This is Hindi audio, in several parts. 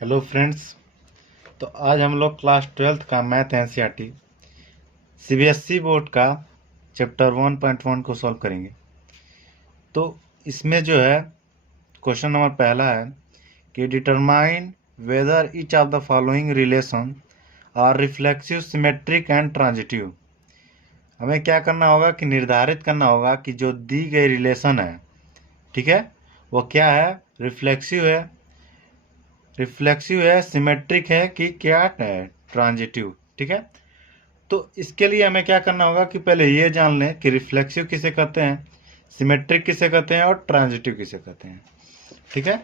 Hello friends. तो आज हम लोग क्लास 12th का मैथ एनसीईआरटी सीबीएसई बोर्ड का चैप्टर 1.1 को सॉल्व करेंगे। तो इसमें जो है क्वेश्चन नंबर पहला है कि determine whether each of the following relation are reflexive, symmetric and transitive. हमें क्या करना होगा कि निर्धारित करना होगा कि जो दी गई रिलेशन है, ठीक है, वो क्या है, रिफ्लेक्सिव है, सिमेट्रिक है कि क्या है, ट्रांजिटिव। ठीक है। तो इसके लिए हमें क्या करना होगा कि पहले ये जान लें कि रिफ्लेक्सिव किसे कहते हैं, सिमेट्रिक किसे कहते हैं और ट्रांजिटिव किसे कहते हैं। ठीक है।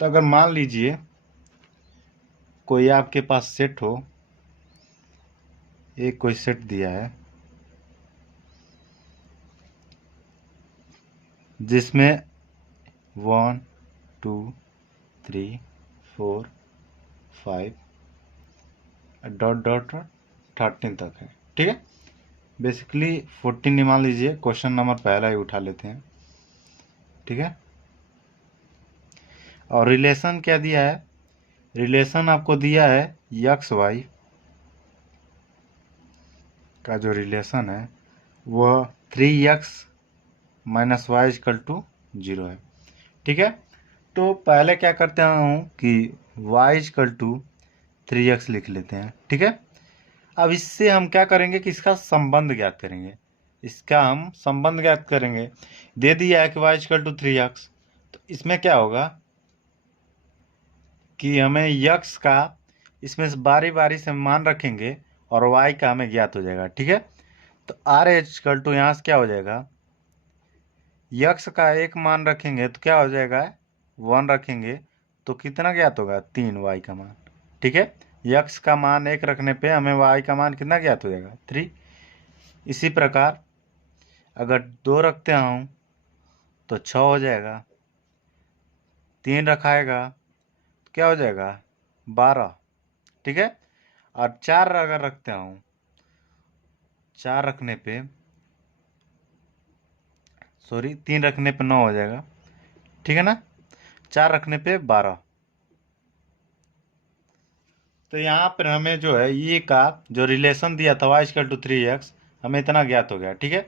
तो अगर मान लीजिए कोई आपके पास सेट हो, एक कोई सेट दिया है जिसमें 1 2 3 4 5 डॉट डॉट 13 तक है। ठीक है। बेसिकली 14 नहीं मान लीजिए, क्वेश्चन नंबर पहला ही उठा लेते हैं। ठीक है। और रिलेशन क्या दिया है, रिलेशन आपको दिया है यक्स वाई का जो रिलेशन है वह 3x minus Y equal to 0 है। ठीक है। तो पहले क्या करते हूँ कि y इक्वल टू 3x लिख लेते हैं। ठीक है। अब इससे हम क्या करेंगे कि इसका संबंध ज्ञात करेंगे, इसका हम संबंध ज्ञात करेंगे। दे दिया है कि y इक्वल टू 3x, तो इसमें क्या होगा कि हमें यक्स का इसमें से बारी बारी से मान रखेंगे और y का हमें ज्ञात हो जाएगा। ठीक है। तो आर एच इक्वल टू यहाँ से क्या हो जाएगा, यक्स का एक मान रखेंगे तो क्या हो जाएगा, 1 रखेंगे तो कितना ज्ञात होगा, 3 वाई का मान। ठीक है। यक्स का मान 1 रखने पे हमें वाई का मान कितना ज्ञात हो जाएगा, 3। इसी प्रकार अगर 2 रखते हूँ तो 6 हो जाएगा, 3 रखाएगा तो क्या हो जाएगा, 12। ठीक है। और 4 अगर रखते हूँ, 4 रखने पे सॉरी 3 रखने पे 9 हो जाएगा। ठीक है ना। 4 रखने पे 12। तो यहाँ पर हमें जो है ये का जो रिलेशन दिया था y इक्वल टू 3x, हमें इतना ज्ञात हो गया। ठीक है।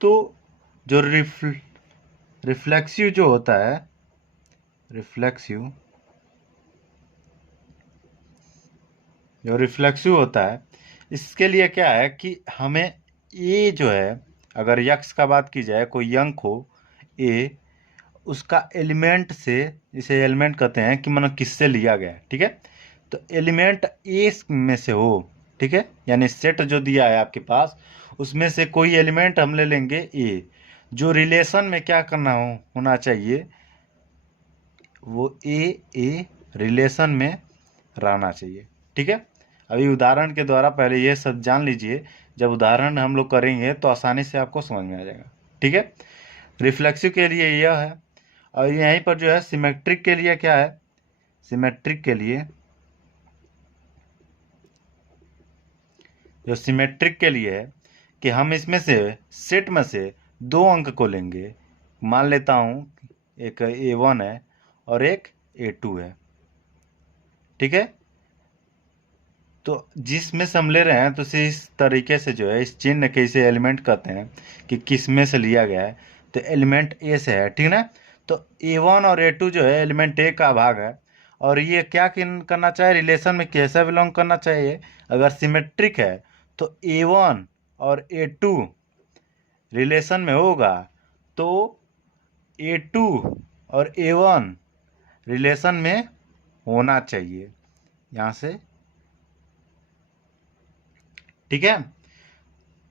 तो जो रिफ्लेक्सिव जो होता है, रिफ्लेक्सिव जो रिफ्लेक्सिव होता है, इसके लिए क्या है कि हमें ये जो है, अगर यक्स का बात की जाए, कोई अंक हो ए, उसका एलिमेंट से, इसे एलिमेंट कहते हैं कि मतलब किससे लिया गया है। ठीक है। तो एलिमेंट ए में से हो, ठीक है, यानी सेट जो दिया है आपके पास उसमें से कोई एलिमेंट हम ले लेंगे ए, जो रिलेशन में क्या करना होना चाहिए, वो ए रिलेशन में रहना चाहिए। ठीक है। अभी उदाहरण के द्वारा पहले ये सब जान लीजिए, जब उदाहरण हम लोग करेंगे तो आसानी से आपको समझ में आ जाएगा। ठीक है। रिफ्लेक्सिव के लिए यह है। और यहीं पर जो है सिमेट्रिक के लिए क्या है, सिमेट्रिक के लिए, जो सिमेट्रिक के लिए है कि हम इसमें से सेट में से 2 अंक को लेंगे। मान लेता हूँ एक A1 है और एक A2 है। ठीक है। तो जिसमें से हम ले रहे हैं तो इसे इस तरीके से जो है, इस चिन्ह के इसे एलिमेंट कहते हैं कि किस में से लिया गया है। तो एलिमेंट ए से है, ठीक ना। तो A1 और A2 जो है एलिमेंट ए का भाग है। और ये क्या करना चाहिए, रिलेशन में कैसा बिलोंग करना चाहिए, अगर सिमेट्रिक है तो A1 और A2 रिलेशन में होगा तो A2 और A1 रिलेशन में होना चाहिए, यहाँ से। ठीक है।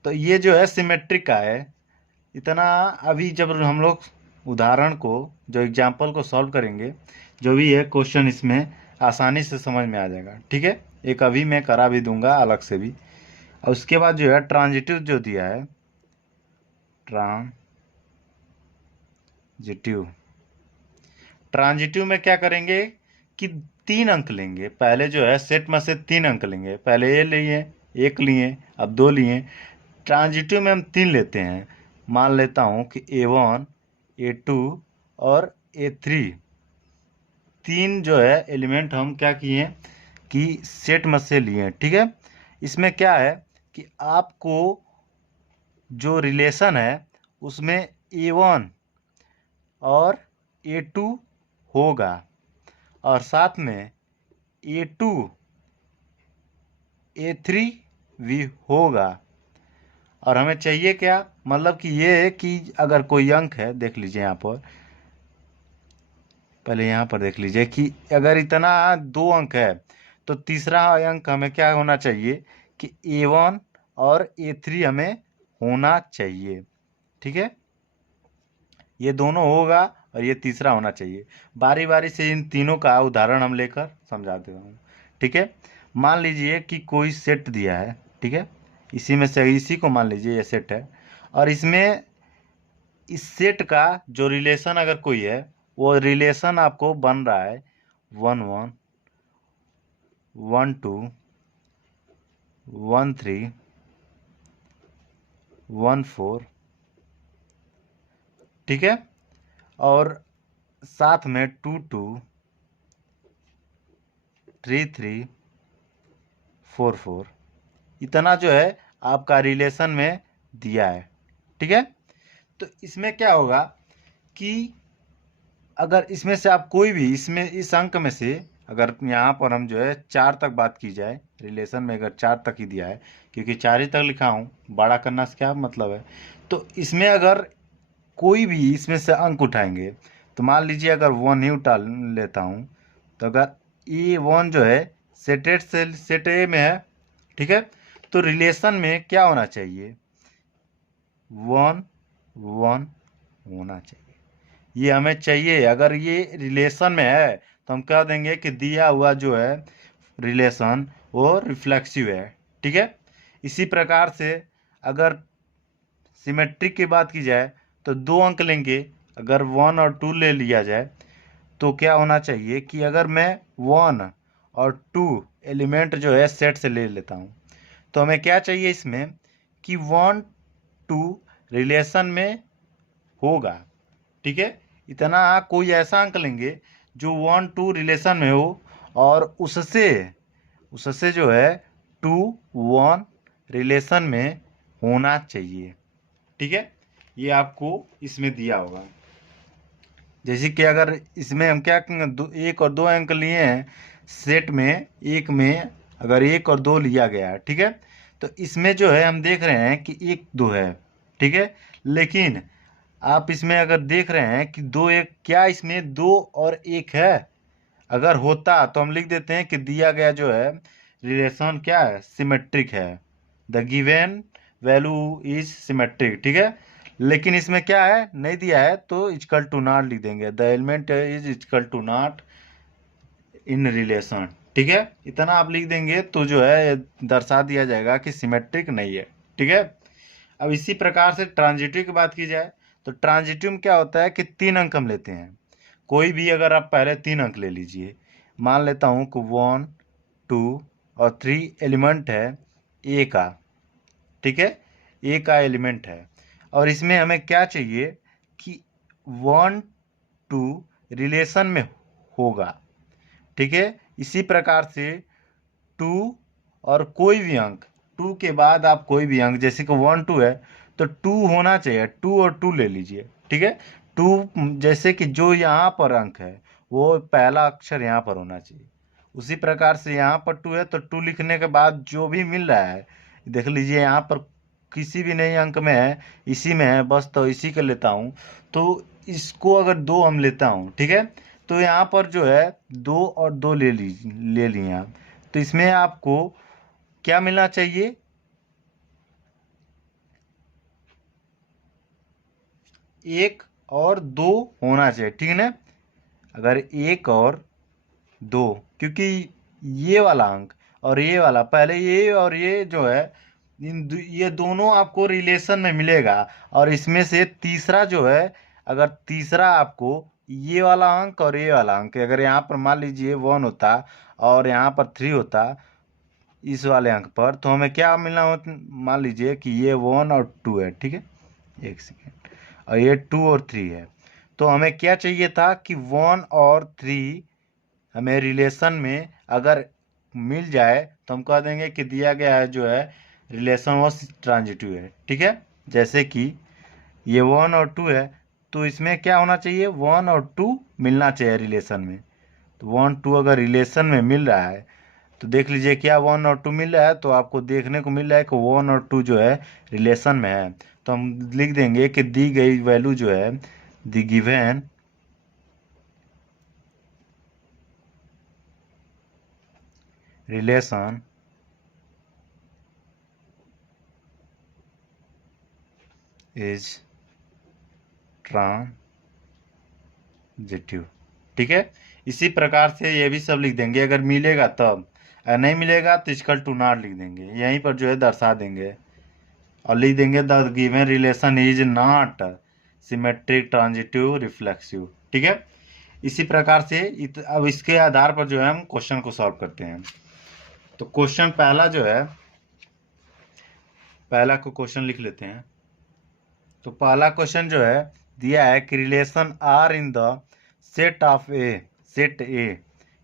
तो ये जो है सिमेट्रिक का है। इतना अभी जब हम लोग उदाहरण को, जो एग्जाम्पल को सॉल्व करेंगे, जो भी है क्वेश्चन इसमें आसानी से समझ में आ जाएगा। ठीक है। एक अभी मैं करा भी दूंगा अलग से भी। और उसके बाद जो है ट्रांजिटिव जो दिया है, ट्रांजिटिव, ट्रांजिटिव में क्या करेंगे कि 3 अंक लेंगे। पहले जो है सेट में से 3 अंक लेंगे, पहले ए लिए, 1 लिए, अब 2 लिए। ट्रांजिटिव में हम 3 लेते हैं। मान लेता हूँ कि A1, A2 और A3, तीन जो है एलिमेंट हम क्या किए हैं कि सेट में से लिए हैं, ठीक है। इसमें क्या है कि आपको जो रिलेशन है उसमें A1 और A2 होगा और साथ में A2 A3 भी होगा। और हमें चाहिए क्या, मतलब कि ये है कि अगर कोई अंक है, देख लीजिए यहाँ पर, पहले यहाँ पर देख लीजिए कि अगर इतना दो अंक है तो तीसरा अंक हमें क्या होना चाहिए कि A1 और A3 हमें होना चाहिए, ठीक है। ये दोनों होगा और ये तीसरा होना चाहिए। बारी बारी से इन तीनों का उदाहरण हम लेकर समझाते हैं, ठीक है। मान लीजिए कि कोई सेट दिया है, ठीक है, इसी में से इसी को मान लीजिए ये सेट है और इसमें इस सेट का जो रिलेशन अगर कोई है वो रिलेशन आपको बन रहा है 1 1 1 2 1 3 1 4, ठीक है, और साथ में 2 2 3 3 4 4, इतना जो है आपका रिलेशन में दिया है, ठीक है। तो इसमें क्या होगा कि अगर इसमें से आप कोई भी इसमें इस अंक में से अगर यहाँ पर हम जो है 4 तक बात की जाए, रिलेशन में अगर 4 तक ही दिया है, क्योंकि 4 ही तक लिखा हूँ, बड़ा करना से क्या मतलब है। तो इसमें अगर कोई भी इसमें से अंक उठाएंगे तो मान लीजिए अगर 1 ही उठा लेता हूँ, तो अगर A1 जो है सेट ए में है, ठीक है, तो रिलेशन में क्या होना चाहिए 1 1 होना चाहिए। ये हमें चाहिए। अगर ये रिलेशन में है तो हम कह देंगे कि दिया हुआ जो है रिलेशन वो रिफ्लेक्सिव है, ठीक है। इसी प्रकार से अगर सिमेट्रिक की बात की जाए तो दो अंक लेंगे, अगर 1 और 2 ले लिया जाए तो क्या होना चाहिए कि अगर मैं 1 और 2 एलिमेंट जो है सेट से ले लेता हूँ तो हमें क्या चाहिए इसमें कि 1 2 रिलेशन में होगा, ठीक है। इतना कोई ऐसा अंक लेंगे जो 1 2 रिलेशन में हो और उससे उससे जो है 2 1 रिलेशन में होना चाहिए, ठीक है। ये आपको इसमें दिया होगा। जैसे कि अगर इसमें हम क्या एक और दो अंक लिए हैं सेट में, एक में अगर एक और दो लिया गया है, ठीक है, तो इसमें जो है हम देख रहे हैं कि एक दो है, ठीक है। लेकिन आप इसमें अगर देख रहे हैं कि दो एक, क्या इसमें दो और एक है? अगर होता तो हम लिख देते हैं कि दिया गया जो है रिलेशन क्या है, सिमेट्रिक है, the given value is symmetric, ठीक है। लेकिन इसमें क्या है, नहीं दिया है तो इक्वल टू नॉट लिख देंगे, the element is equal to not in relation, ठीक है। इतना आप लिख देंगे तो जो है दर्शा दिया जाएगा कि सिमेट्रिक नहीं है, ठीक है। अब इसी प्रकार से ट्रांजिटिव की बात की जाए तो ट्रांजिटिव में क्या होता है कि 3 अंक हम लेते हैं। कोई भी अगर आप पहले 3 अंक ले लीजिए, मान लेता हूँ कि 1 2 और 3 एलिमेंट है ए का, ठीक है, ए का एलिमेंट है और इसमें हमें क्या चाहिए कि 1 2 रिलेशन में होगा, ठीक है। इसी प्रकार से 2 और कोई भी अंक, 2 के बाद आप कोई भी अंक, जैसे कि 1 2 है तो 2 होना चाहिए, 2 और 2 ले लीजिए, ठीक है। 2 जैसे कि जो यहाँ पर अंक है वो पहला अक्षर यहाँ पर होना चाहिए। उसी प्रकार से यहाँ पर 2 है तो 2 लिखने के बाद जो भी मिल रहा है, देख लीजिए यहाँ पर किसी भी नए अंक में है, इसी में है बस, तो इसी का लेता हूँ। तो इसको अगर 2 हम लेता हूँ, ठीक है, तो यहाँ पर जो है 2 और 2 ले लिए आप, तो इसमें आपको क्या मिलना चाहिए, 1 और 2 होना चाहिए, ठीक है ना। अगर 1 और 2, क्योंकि ये वाला अंक और ये वाला, पहले ये और ये जो है ये दोनों आपको रिलेशन में मिलेगा और इसमें से तीसरा जो है, अगर तीसरा आपको ये वाला अंक और ये वाला अंक, अगर यहाँ पर मान लीजिए 1 होता और यहाँ पर 3 होता इस वाले अंक पर, तो हमें क्या मिलना हो, मान लीजिए कि ये 1 और 2 है, ठीक है, एक सेकेंड, और ये 2 और 3 है, तो हमें क्या चाहिए था कि 1 और 3 हमें रिलेशन में अगर मिल जाए तो हम कह देंगे कि दिया गया है जो है रिलेशन वॉज ट्रांजिटिव है। ठीक है, जैसे कि ये 1 और 2 है, तो इसमें क्या होना चाहिए, 1 और 2 मिलना चाहिए रिलेशन में। तो 1 2 अगर रिलेशन में मिल रहा है तो देख लीजिए क्या 1 और 2 मिल रहा है, तो आपको देखने को मिल रहा है कि 1 और 2 जो है रिलेशन में है। तो हम लिख देंगे कि दी गई वैल्यू जो है दी गिवन रिलेशन इज ट्रांजिटिव। ठीक है, इसी प्रकार से ये भी सब लिख देंगे, अगर मिलेगा तब, अगर नहीं मिलेगा तो इक्वल टू नॉट लिख देंगे, यहीं पर जो है दर्शा देंगे और लिख देंगे the given relation is not symmetric transitive reflexive. ठीक है, इसी प्रकार से अब इसके आधार पर जो है हम क्वेश्चन को सॉल्व करते हैं। तो क्वेश्चन पहला जो है, पहला को क्वेश्चन लिख लेते हैं। तो पहला क्वेश्चन जो है दिया है कि relation R in the set of A, set A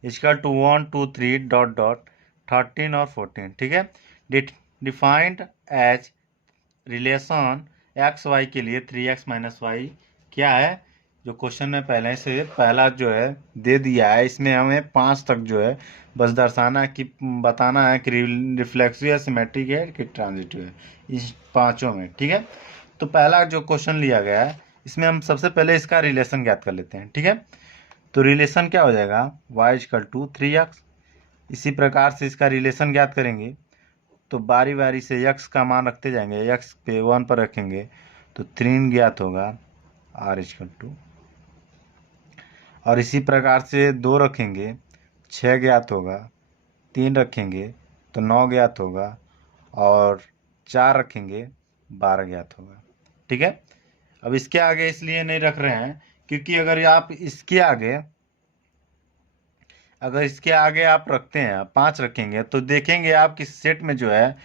equal to 1 2 3 ... 13 और 14। ठीक है, defined as relation x y के लिए 3x-y क्या है, जो क्वेश्चन में पहले से पहला जो है दे दिया है, इसमें हमें 5 तक जो है बस दर्शाना है कि बताना है कि रिफ्लेक्सिव है, सिमेट्रिक है कि ट्रांजिटिव है, इस पांचों में। ठीक है, तो पहला जो क्वेश्चन लिया गया है इसमें हम सबसे पहले इसका रिलेशन ज्ञात कर लेते हैं। ठीक है, तो रिलेशन क्या हो जाएगा, y = 3x। इसी प्रकार से इसका रिलेशन ज्ञात करेंगे, तो बारी बारी से यक्स का मान रखते जाएंगे, यक्स पे 1 पर रखेंगे तो 3 ज्ञात होगा r = और इसी प्रकार से 2 रखेंगे 6 ज्ञात होगा, 3 रखेंगे तो 9 ज्ञात होगा और 4 रखेंगे 12 ज्ञात होगा। ठीक है, अब इसके आगे इसलिए नहीं रख रहे हैं क्योंकि अगर इसके आगे आप रखते हैं 5 रखेंगे तो देखेंगे आप कि सेट में जो है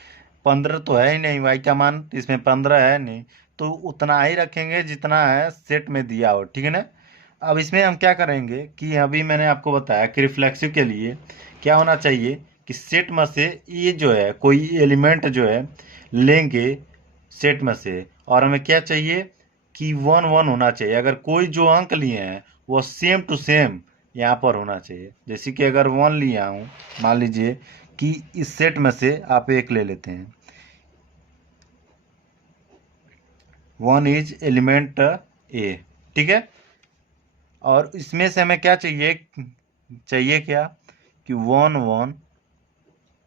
15 तो है ही नहीं, वाई का मान इसमें 15 है नहीं, तो उतना ही रखेंगे जितना है सेट में दिया हो। ठीक है ना, अब इसमें हम क्या करेंगे कि अभी मैंने आपको बताया कि रिफ्लेक्सिव के लिए क्या होना चाहिए कि सेट में से ये जो है कोई एलिमेंट जो है लेंगे सेट में से, और हमें क्या चाहिए कि 1 1 होना चाहिए, अगर कोई जो अंक लिए हैं वो सेम टू सेम यहाँ पर होना चाहिए। जैसे कि अगर 1 लिया हूँ, मान लीजिए कि इस सेट में से आप एक ले लेते हैं, 1 इज एलिमेंट ए। ठीक है, और इसमें से हमें क्या चाहिए, क्या कि 1 1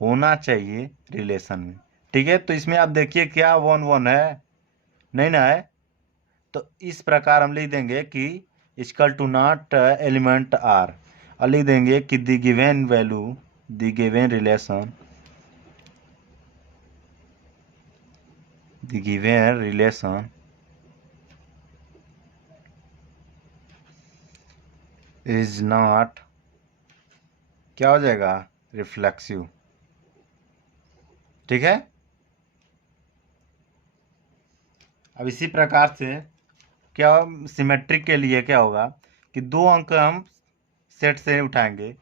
होना चाहिए रिलेशन में। ठीक है, तो इसमें आप देखिए क्या 1 1 है, नहीं ना है, तो इस प्रकार हम लिख देंगे कि equal to not element R, और लिख देंगे कि the given value, the given relation, the given relation is not, क्या हो जाएगा, रिफ्लेक्सिव। ठीक है, अब इसी प्रकार से क्या सिमेट्रिक के लिए क्या होगा कि 2 अंक हम सेट से उठाएंगे,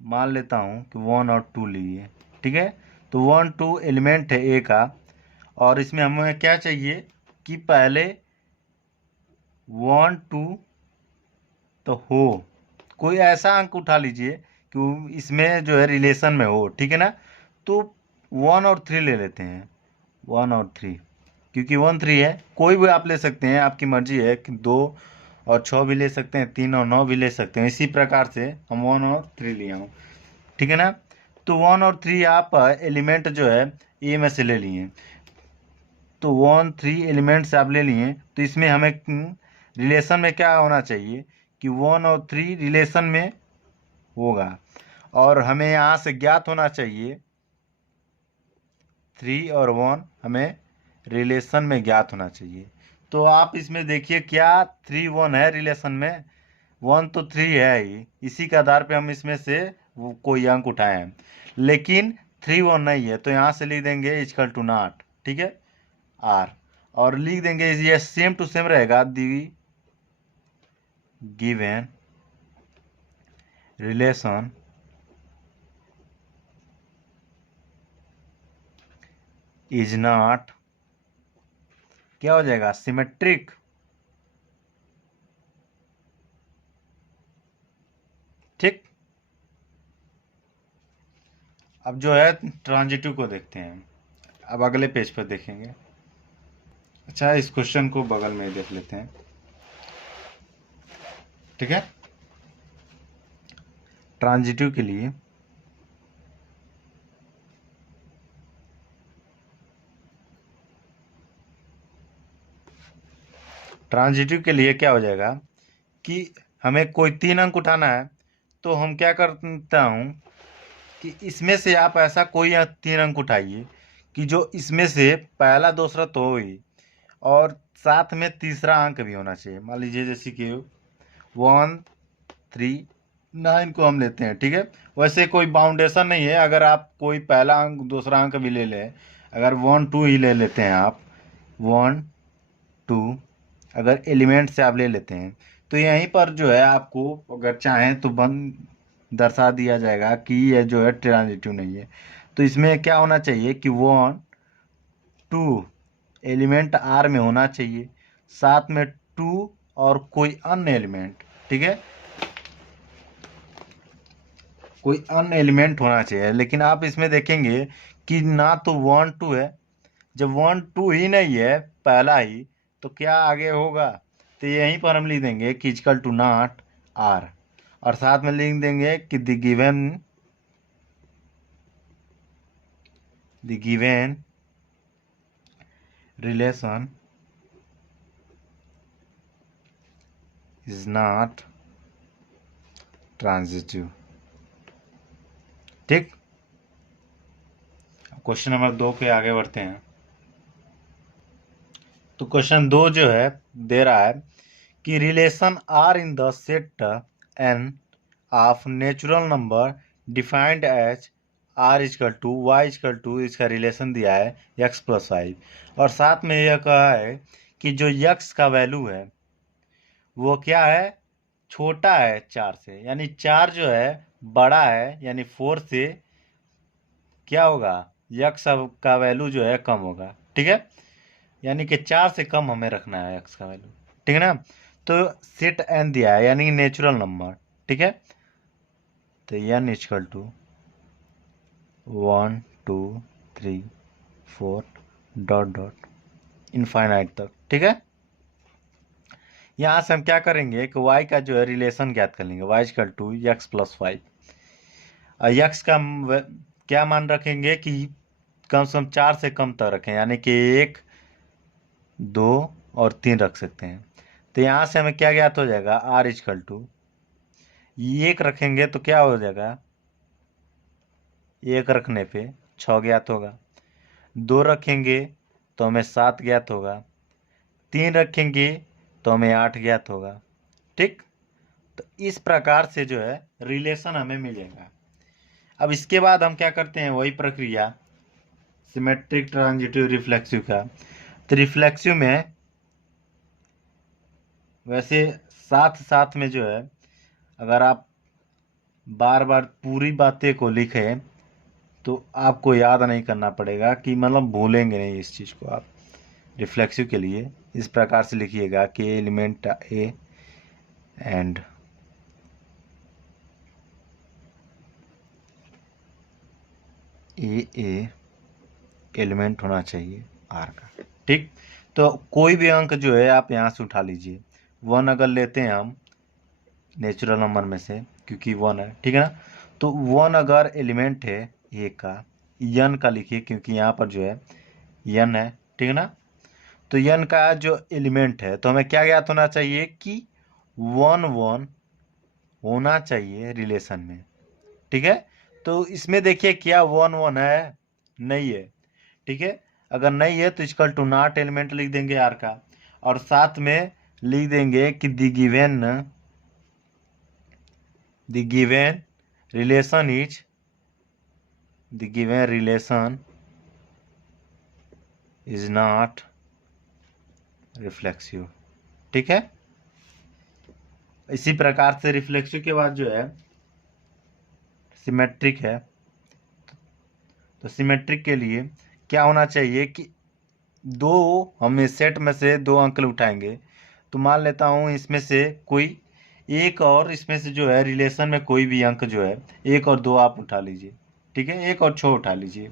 मान लेता हूँ कि 1 और 2 लिए। ठीक है, तो 1 2 एलिमेंट है ए का, और इसमें हमें क्या चाहिए कि पहले 1 2 तो हो, कोई ऐसा अंक उठा लीजिए कि इसमें जो है रिलेशन में हो। ठीक है ना, तो 1 और 3 ले लेते हैं, 1 और 3, क्योंकि 1 3 है, कोई भी आप ले सकते हैं, आपकी मर्जी है कि 2 और 6 भी ले सकते हैं, 3 और 9 भी ले सकते हैं। इसी प्रकार से हम 1 और 3 लिया हूँ। ठीक है ना, तो 1 और 3 आप एलिमेंट जो है ए में से ले लिए, तो 1 3 एलिमेंट से आप ले लिए, तो इसमें हमें रिलेशन में क्या होना चाहिए कि 1 और 3 रिलेशन में होगा, और हमें यहाँ से ज्ञात होना चाहिए 3 और 1 हमें रिलेशन में ज्ञात होना चाहिए। तो आप इसमें देखिए क्या 3 1 है रिलेशन में, 1 तो 3 है ही, इसी के आधार पे हम इसमें से वो कोई अंक उठाए हैं, लेकिन 3 1 नहीं है, तो यहाँ से लिख देंगे इक्वल टू नॉट। ठीक है, आर, और लिख देंगे ये सेम टू सेम रहेगा दी गिवन रिलेशन इज नॉट, क्या हो जाएगा, सिमेट्रिक। ठीक। अब जो है ट्रांजिटिव को देखते हैं, अब अगले पेज पर देखेंगे। अच्छा, इस क्वेश्चन को बगल में देख लेते हैं। ठीक है, ट्रांजिटिव के लिए क्या हो जाएगा कि हमें कोई 3 अंक उठाना है, तो हम क्या करता हूँ कि इसमें से आप ऐसा कोई 3 अंक उठाइए कि जो इसमें से पहला दूसरा तो हो ही, और साथ में तीसरा अंक भी होना चाहिए। मान लीजिए जैसे कि 139 को हम लेते हैं। ठीक है, वैसे कोई बाउंडेशन नहीं है, अगर आप कोई पहला अंक दूसरा अंक भी ले लें, अगर 1 2 ही ले लेते हैं आप, 1 2 अगर एलिमेंट से आप ले लेते हैं, तो यहीं पर जो है आपको अगर चाहें तो बंद दर्शा दिया जाएगा कि ये जो है ट्रांजिटिव नहीं है। तो इसमें क्या होना चाहिए कि 1 2 एलिमेंट आर में होना चाहिए, साथ में 2 और कोई अन्य एलिमेंट। ठीक है, कोई अन्य एलिमेंट होना चाहिए, लेकिन आप इसमें देखेंगे कि ना तो 1 2 है। जब 1 2 ही नहीं है पहला ही, तो क्या आगे होगा, तो यहीं पर हम लिख देंगे कि इक्वल टू नॉट आर, और साथ में लिख देंगे कि the given relation is not transitive. ठीक, क्वेश्चन नंबर 2 पे आगे बढ़ते हैं। तो क्वेश्चन 2 जो है दे रहा है कि relation R in the set N of natural number defined as R equal to y equal to, इसका रिलेशन दिया है x+5, और साथ में यह कहा है कि जो x का वैल्यू है वो क्या है, छोटा है 4 से, यानी 4 जो है बड़ा है, यानी 4 से क्या होगा, x का वैल्यू जो है कम होगा। ठीक है, यानी कि 4 से कम हमें रखना है x का वैल्यू। ठीक है ना, तो सेट n दिया है यानी नेचुरल नंबर। ठीक है, तो n equal to 1 2 3 4 dot dot infinite तक। ठीक है, यहाँ से हम क्या करेंगे कि y का जो है रिलेशन ज्ञात कर लेंगे, y इक्वल टू x+5, और x का क्या मान रखेंगे कि कम से कम 4 से कम तक रखें, यानी कि 1 2 और 3 रख सकते हैं। तो यहाँ से हमें क्या ज्ञात हो जाएगा, r इक्वल टू 1 रखेंगे तो क्या हो जाएगा, 1 रखने पे 6 ज्ञात होगा, 2 रखेंगे तो हमें 7 ज्ञात होगा, 3 रखेंगे तो हमें 8 ज्ञात होगा। ठीक, तो इस प्रकार से जो है रिलेशन हमें मिलेगा। अब इसके बाद हम क्या करते हैं, वही प्रक्रिया सिमेट्रिक ट्रांजिटिव रिफ्लेक्सिव का। तो रिफ्लेक्सिव में वैसे साथ साथ में जो है अगर आप बार बार पूरी बातें को लिखें तो आपको याद नहीं करना पड़ेगा, कि मतलब भूलेंगे नहीं इस चीज़ को आप। रिफ्लेक्सिव के लिए इस प्रकार से लिखिएगा कि element A and A element होना चाहिए आर का। ठीक, तो कोई भी अंक जो है आप यहाँ से उठा लीजिए। 1 अगर लेते हैं हम नेचुरल नंबर में से, क्योंकि 1 है। ठीक है ना, तो 1 अगर एलिमेंट है ए का, n का लिखिए क्योंकि यहाँ पर जो है n है। ठीक है ना, तो n का जो एलिमेंट है, तो हमें क्या ज्ञात होना चाहिए कि 1 1 होना चाहिए रिलेशन में। ठीक है, तो इसमें देखिए क्या 1 1 है, नहीं है। ठीक है, अगर नहीं है तो इक्वल टू नॉट एलिमेंट लिख देंगे आर का, और साथ में लिख देंगे कि the given relation is not reflexive. ठीक है, इसी प्रकार से रिफ्लेक्सिव के बाद जो है सिमेट्रिक है, तो सिमेट्रिक के लिए क्या होना चाहिए कि हम इस सेट में से 2 अंक उठाएंगे। तो मान लेता हूँ इसमें से कोई एक, और इसमें से जो है रिलेशन में कोई भी अंक जो है 1 और 2 आप उठा लीजिए, ठीक है, 1 और 6 उठा लीजिए।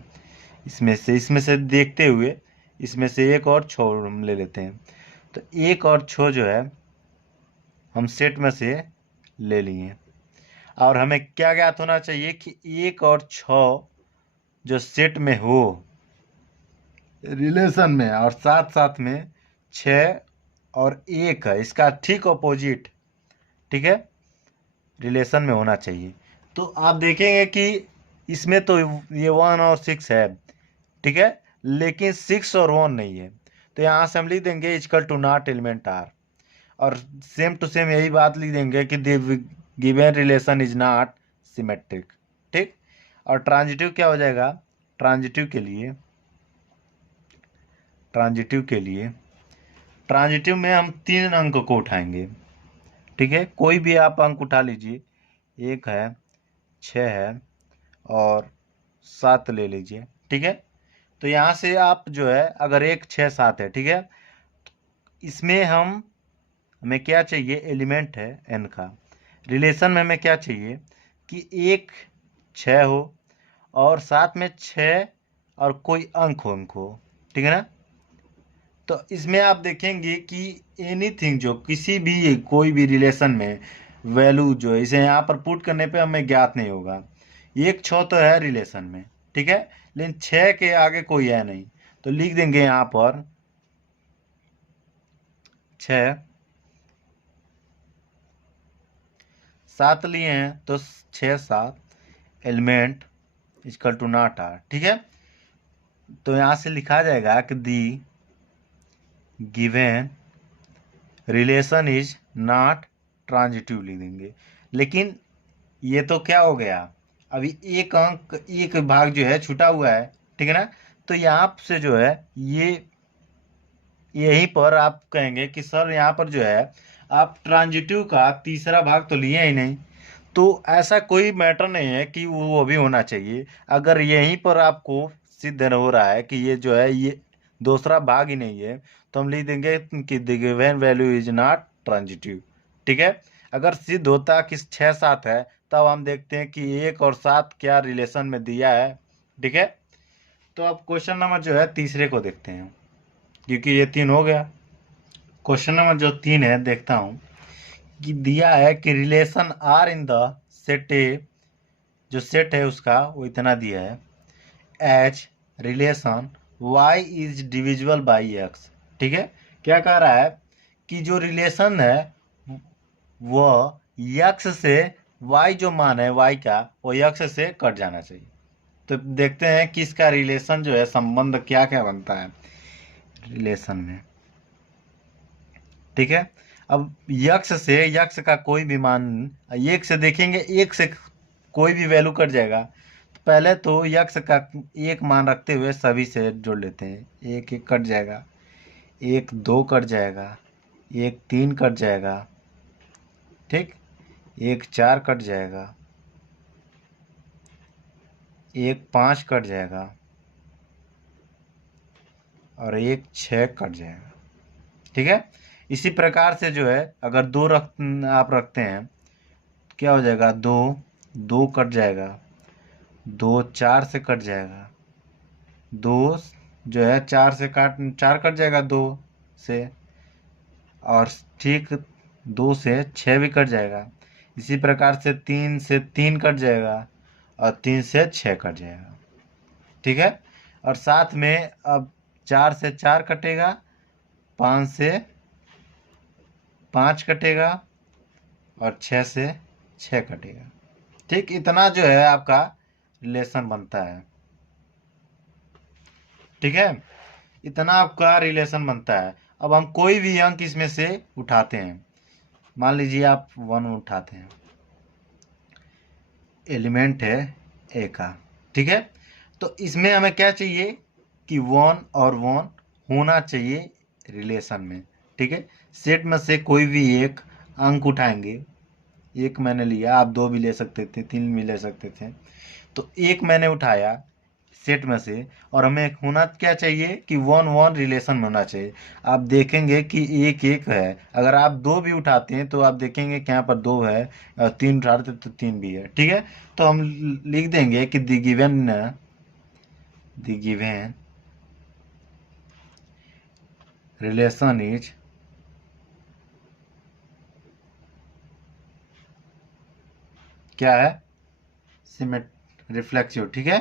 इसमें से देखते हुए इसमें से 1 और 6 हम ले लेते हैं। तो 1 और 6 जो है हम सेट में से ले लिए। और हमें क्या ज्ञात होना चाहिए कि 1 और 6 जो सेट में हो रिलेशन में, और साथ साथ में 6 और 1 है इसका ठीक ऑपोजिट, ठीक है, रिलेशन में होना चाहिए। तो आप देखेंगे कि इसमें तो ये 1 और 6 है, ठीक है, लेकिन 6 और 1 नहीं है। तो यहाँ से हम लिख देंगे equal to not element R, और सेम टू सेम यही बात लिख देंगे कि the given relation is not symmetric, ठीक। और ट्रांजिटिव क्या हो जाएगा, ट्रांजिटिव में हम 3 अंक को उठाएंगे, ठीक है, कोई भी आप अंक उठा लीजिए, 1 है, 6 है और 7 ले लीजिए, ठीक है। तो यहाँ से आप जो है अगर 1, 6, 7 है, ठीक है, इसमें हमें क्या चाहिए, एलिमेंट है n का, रिलेशन में हमें क्या चाहिए कि 1, 6 हो और साथ में 6 और कोई अंक हो, ठीक है ना। तो इसमें आप देखेंगे कि एनीथिंग जो किसी भी कोई भी रिलेशन में वैल्यू जो है इसे यहाँ पर पुट करने पे हमें ज्ञात नहीं होगा। 1, 6 तो है रिलेशन में, ठीक है, लेकिन 6 के आगे कोई है नहीं, तो लिख देंगे यहाँ पर 6, 7 लिए हैं तो 6, 7 element equal to not R, ठीक है। तो यहाँ से लिखा जाएगा कि the given relation is not transitive लिख देंगे। लेकिन ये तो क्या हो गया, अभी एक अंक, एक भाग जो है छूटा हुआ है, ठीक है ना। तो यहाँ से जो है यहीं पर आप कहेंगे कि सर यहाँ पर जो है आप ट्रांजिटिव का तीसरा भाग तो लिए ही नहीं। तो ऐसा कोई मैटर नहीं है कि वो भी होना चाहिए। अगर यहीं पर आपको सिद्ध हो रहा है कि ये जो है ये दूसरा भाग ही नहीं है, तो हम लिख देंगे कि the given value is not transitive, ठीक है। अगर सिद्ध होता कि 6, 7 है, तब हम देखते हैं कि 1 और 7 क्या रिलेशन में दिया है, ठीक है। तो अब क्वेश्चन नंबर जो है तीसरे को देखते हैं, क्योंकि ये 3 हो गया। क्वेश्चन नंबर जो 3 है देखता हूँ कि दिया है कि relation R in the set A, जो सेट है उसका वो इतना दिया है, H relation y is divisible by x, ठीक है। क्या कह रहा है कि जो रिलेशन है वह यक्स से वाई जो मान है वाई का वो यक्स से कट जाना चाहिए। तो देखते हैं कि इसका रिलेशन जो है संबंध क्या क्या बनता है रिलेशन में, ठीक है। अब यक्स का कोई भी मान, एक से देखेंगे, एक से कोई भी वैल्यू कट जाएगा। तो पहले तो यक्स का एक मान रखते हुए सभी से जोड़ लेते हैं, 1, 1 कट जाएगा, 1, 2 कट जाएगा, 1, 3 कट जाएगा, ठीक, 1, 4 कट जाएगा, 1, 5 कट जाएगा और 1, 6 कट जाएगा, ठीक है। इसी प्रकार से जो है अगर आप रखते हैं, क्या हो जाएगा, 2, 2 कट जाएगा, 2, 4 से कट जाएगा, 2 जो है 4 कट जाएगा 2 से, और ठीक 2 से 6 भी कट जाएगा। इसी प्रकार से 3 से 3 कट जाएगा और 3 से 6 कट जाएगा, ठीक है। और साथ में अब 4 से 4 कटेगा, 5 से 5 कटेगा और 6 से 6 कटेगा, ठीक। इतना जो है आपका रिलेशन बनता है, ठीक है, इतना आपका रिलेशन बनता है। अब हम कोई भी अंक इसमें से उठाते हैं, मान लीजिए आप 1 उठाते हैं, एलिमेंट है ए का, ठीक है। तो इसमें हमें क्या चाहिए कि 1 और 1 होना चाहिए रिलेशन में, ठीक है। सेट में से कोई भी एक अंक उठाएंगे, एक मैंने लिया, आप 2 भी ले सकते थे, 3 भी ले सकते थे। तो एक मैंने उठाया सेट में से, और हमें होना क्या चाहिए कि 1-1 रिलेशन में होना चाहिए। आप देखेंगे कि 1-1 है। अगर आप 2 भी उठाते हैं तो आप देखेंगे कि यहाँ पर 2 है, और 3 उठाते तो 3 भी है। ठीक है, तो हम लिख देंगे कि द गिवन रिलेशन इज क्या है, सिमेट रिफ्लेक्सिव। ठीक है,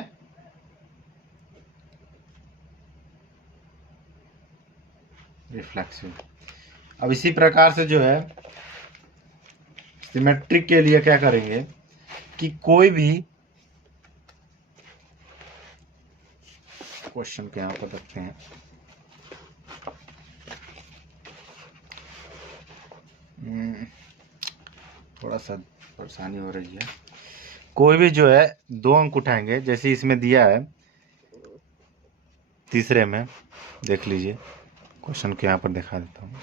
रिफ्लेक्सिव। अब इसी प्रकार से जो है सिमेट्रिक के लिए क्या करेंगे कि कोई भी क्वेश्चन के यहाँ पर रखते हैं। थोड़ा सा परेशानी हो रही है। कोई भी जो है 2 अंक उठाएंगे, जैसे इसमें दिया है तीसरे में, देख लीजिए क्वेश्चन के यहाँ पर दिखा देता हूँ।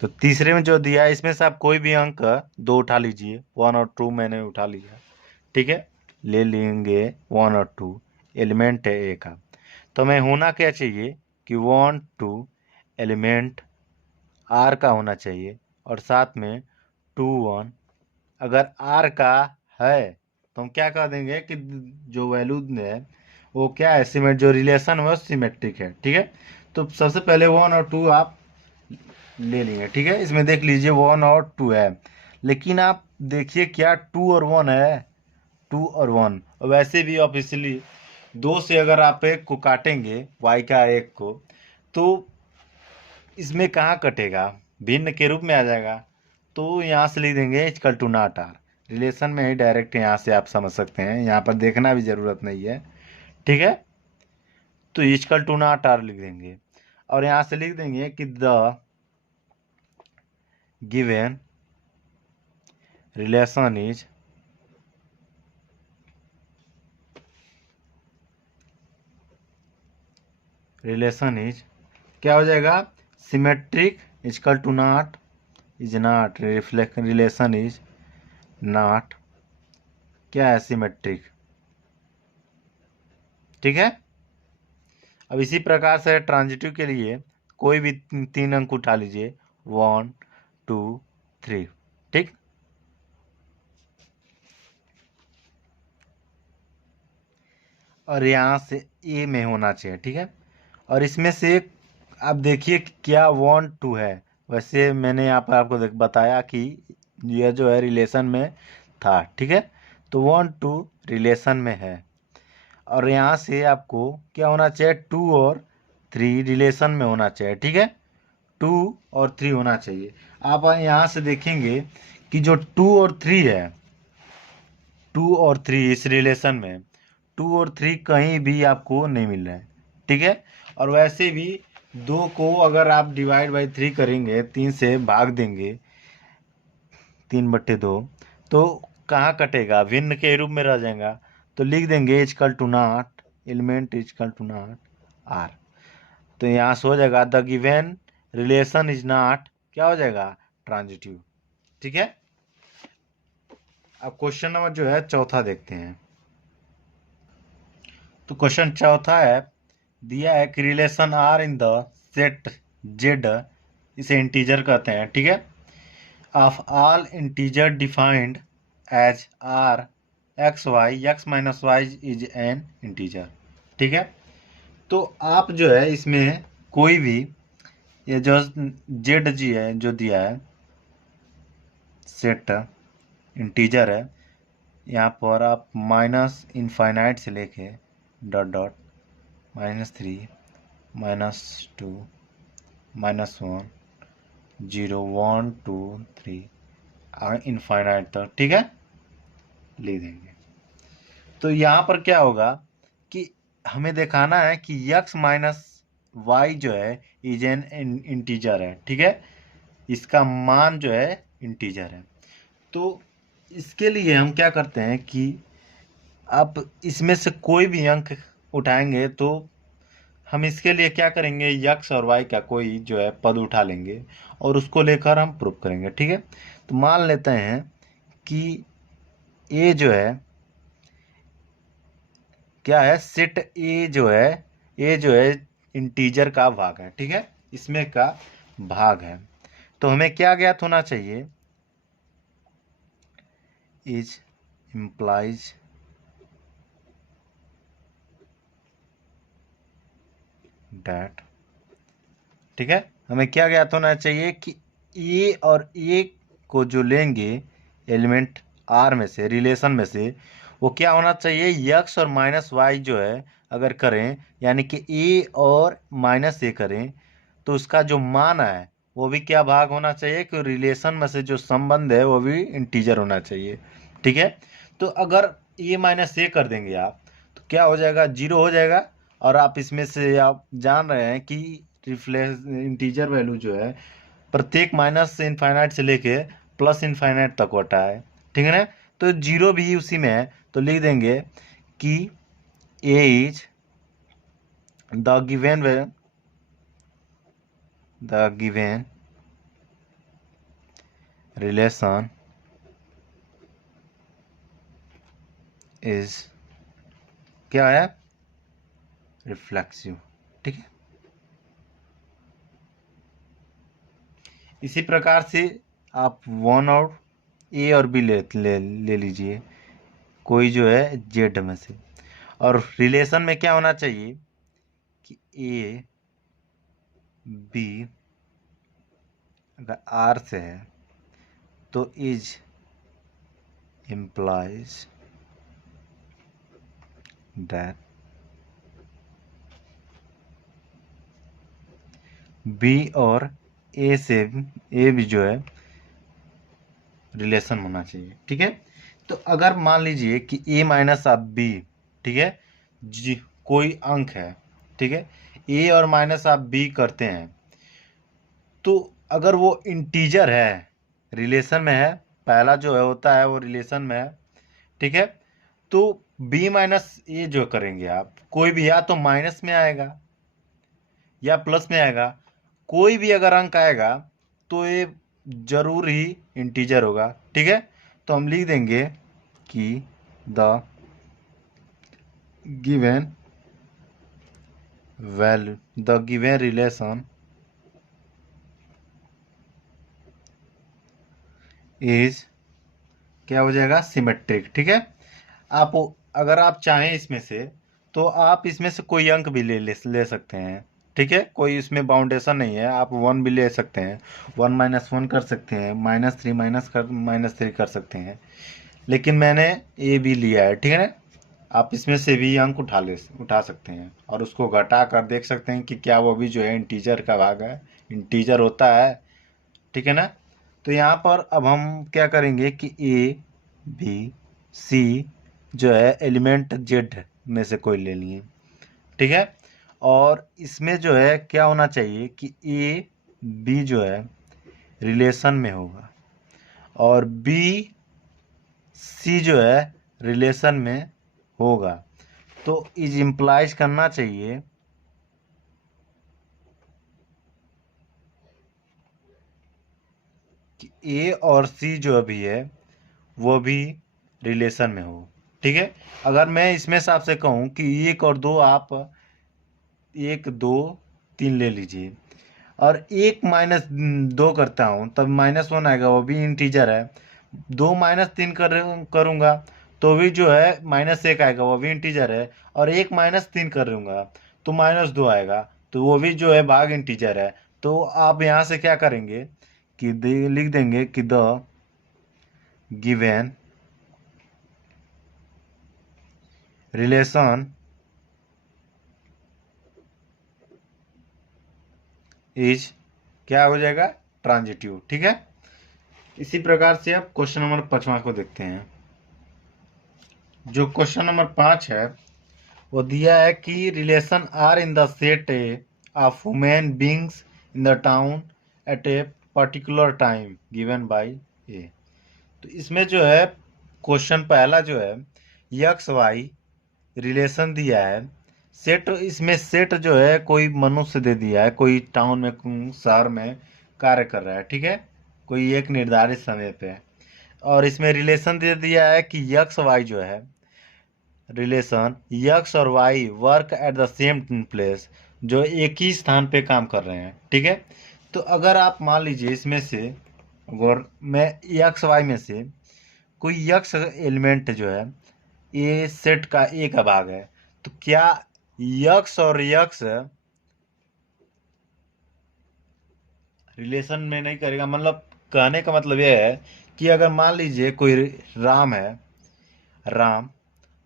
तो तीसरे में जो दिया है इसमें से आप कोई भी अंक 2 उठा लीजिए। 1 और 2 मैंने उठा लिया। ठीक है, ले लेंगे 1 और 2, एलिमेंट है ए का। तो हमें होना क्या चाहिए कि 1 2 एलिमेंट आर का होना चाहिए, और साथ में 2 1। अगर आर का है तो हम क्या कर देंगे कि जो वैल्यू है वो क्या है, जो रिलेशन है सिमेट्रिक है। ठीक है, तो सबसे पहले 1 और 2 आप ले लेंगे। ठीक है, इसमें देख लीजिए 1 और 2 है, लेकिन आप देखिए क्या 2 और 1 है, 2 और 1। और वैसे भी ऑब्वियसली 2 से अगर आप एक को काटेंगे, y का एक को, तो इसमें कहाँ कटेगा, भिन्न के रूप में आ जाएगा। तो यहाँ से लिख देंगे equal to not R. Relation में ही डायरेक्ट यहाँ से आप समझ सकते हैं, यहाँ पर देखना भी ज़रूरत नहीं है। ठीक है, तो इक्वल टू नॉट आर लिख देंगे, और यहाँ से लिख देंगे कि द गिवन रिलेशन इज क्या हो जाएगा, symmetric equal to not is not reflect relation is not क्या है, सिमेट्रिक। ठीक है, अब इसी प्रकार से ट्रांजिटिव के लिए कोई भी 3 अंक उठा लीजिए, 1 2 3। ठीक, और यहाँ से ए में होना चाहिए। ठीक है, और इसमें से आप देखिए क्या 1 2 है। वैसे मैंने यहाँ पर आपको बताया कि यह जो है रिलेशन में था। ठीक है, तो 1 2 रिलेशन में है, और यहाँ से आपको क्या होना चाहिए, 2 और 3 रिलेशन में होना चाहिए। ठीक है, 2 और 3 होना चाहिए। आप यहाँ से देखेंगे कि जो 2 और 3 है, 2 और 3 इस रिलेशन में 2 और 3 कहीं भी आपको नहीं मिल रहा है। ठीक है, और वैसे भी 2 को अगर आप डिवाइड बाई 3 करेंगे, 3 से भाग देंगे, 3/2, तो कहाँ कटेगा, भिन्न के रूप में रह जाएगा। तो लिख देंगे equal to not element equal to not R. तो यहाँ से हो जाएगा the given relation is not क्या हो जाएगा, ट्रांजिटिव। ठीक है, अब क्वेश्चन नंबर जो है चौथा देखते हैं। तो क्वेश्चन चौथा है, दिया है कि relation R in the set Z, इसे इंटीजर कहते हैं। ठीक है, of all integer defined as R x y x minus y is an integer. ठीक है, तो आप जो है इसमें कोई भी ये जो जेड जी है जो दिया है सेट इंटीजर है, यहाँ पर आप माइनस इनफाइनाइट से लेके डॉट डॉट -3 -2 -1 0 1 2 3 इनफाइनाइट तक। ठीक है, ले देंगे। तो यहाँ पर क्या होगा कि हमें दिखाना है कि x माइनस वाई जो है इज एन इंटीजर है। ठीक है, इसका मान जो है इंटीजर है। तो इसके लिए हम क्या करते हैं कि आप इसमें से कोई भी अंक उठाएंगे तो हम इसके लिए क्या करेंगे, यक्स और वाई का कोई जो है पद उठा लेंगे और उसको लेकर हम प्रूफ करेंगे। ठीक है, तो मान लेते हैं कि ए जो है क्या है, सेट ए जो है इंटीजर का भाग है, ठीक है, इसमें का भाग है। तो हमें क्या ज्ञात होना चाहिए, इज इम्प्लाइज डैट, ठीक है, हमें क्या ज्ञात होना चाहिए कि ए और ए को जो लेंगे एलिमेंट आर में से, रिलेशन में से, वो क्या होना चाहिए, यक्स और माइनस वाई जो है अगर करें, यानी कि ए और माइनस ए करें, तो उसका जो मान है वो भी क्या भाग होना चाहिए, कि रिलेशन में से जो संबंध है वो भी इंटीजर होना चाहिए, ठीक है। तो अगर ए माइनस ए कर देंगे आप, तो क्या हो जाएगा, जीरो हो जाएगा। और आप इसमें से आप जान रहे हैं कि रिफ्लेक्स इंटीजर वैल्यू जो है प्रत्येक माइनस से इनफाइनाइट से लेके प्लस इनफाइनाइट तक होता है, ठीक है ना। तो जीरो भी उसी में है, तो लिख देंगे कि A is the given relation is क्या है, रिफ्लेक्सिव, ठीक है। इसी प्रकार से आप वन और ए और बी ले लीजिए, कोई जो है जेड में से, और रिलेशन में क्या होना चाहिए कि ए बी अगर आर से है तो इज इम्प्लाइज दैट बी और ए भी जो है रिलेशन होना चाहिए, ठीक है। तो अगर मान लीजिए कि ए माइनस आप बी, ठीक है, जी कोई अंक है, ठीक है, ए और माइनस आप बी करते हैं, तो अगर वो इंटीजर है, रिलेशन में है, पहला जो है होता है वो रिलेशन में है, ठीक है, तो बी माइनस ए जो करेंगे आप, कोई भी या तो माइनस में आएगा या प्लस में आएगा, कोई भी अगर अंक आएगा तो ये जरूर ही इंटीजर होगा, ठीक है। तो हम लिख देंगे कि the given value, the given relation is क्या हो जाएगा, सिमेट्रिक, ठीक है। आप अगर आप चाहें इसमें से, तो आप इसमें से कोई अंक भी ले सकते हैं, ठीक है, कोई इसमें बाउंडेशन नहीं है, आप वन भी ले सकते हैं, वन माइनस वन कर सकते हैं, माइनस थ्री कर सकते हैं, लेकिन मैंने ए भी लिया है, ठीक है ना। आप इसमें से भी अंक उठा सकते हैं और उसको घटा कर देख सकते हैं कि क्या वो भी जो है इंटीजर का भाग है, इंटीजर होता है, ठीक है ना। तो यहाँ पर अब हम क्या करेंगे कि ए बी सी जो है एलिमेंट जेड में से कोई ले लिए, ठीक है, और इसमें जो है क्या होना चाहिए कि ए बी जो है रिलेशन में होगा और बी सी जो है रिलेशन में होगा। तो इज इम्प्लाइज करना चाहिए कि ए और सी जो भी है वो भी रिलेशन में हो, ठीक है। अगर मैं इसमें से आपसे कहूँ कि एक और दो, आप एक दो तीन ले लीजिए, और एक माइनस दो करता हूँ तब माइनस वन आएगा, वो भी इंटीजर है। दो माइनस तीन करूँगा तो भी जो है माइनस एक आएगा, वो भी इंटीजर है। और एक माइनस तीन करूँगा तो माइनस दो आएगा, तो वो भी जो है भाग इंटीजर है। तो आप यहाँ से क्या करेंगे कि लिख देंगे कि द गिवन रिलेशन इज क्या हो जाएगा, ट्रांजिटिव, ठीक है। इसी प्रकार से अब क्वेश्चन नंबर 5वां को देखते हैं। जो क्वेश्चन नंबर 5 है वो दिया है कि relation R in the set A of human beings in the town at a particular time given by A. तो इसमें जो है क्वेश्चन पहला जो है यक्स वाई रिलेशन दिया है, सेट, इसमें सेट जो है कोई मनुष्य दे दिया है, कोई टाउन में शहर में कार्य कर रहा है, ठीक है। कोई एक निर्धारित समय पे। और इसमें रिलेशन दे दिया है कि यक्स वाई जो है, रिलेशन यक्स और y work at the same place, जो एक ही स्थान पे काम कर रहे हैं। ठीक है, तो अगर आप मान लीजिए इसमें से, अगर मैं यक्स वाई में से कोई यक्स एलिमेंट जो है ए सेट का ए का भाग है, तो क्या यक्स और यक्स रिलेशन में नहीं करेगा? मतलब कहने का मतलब यह है कि अगर मान लीजिए कोई राम है, राम,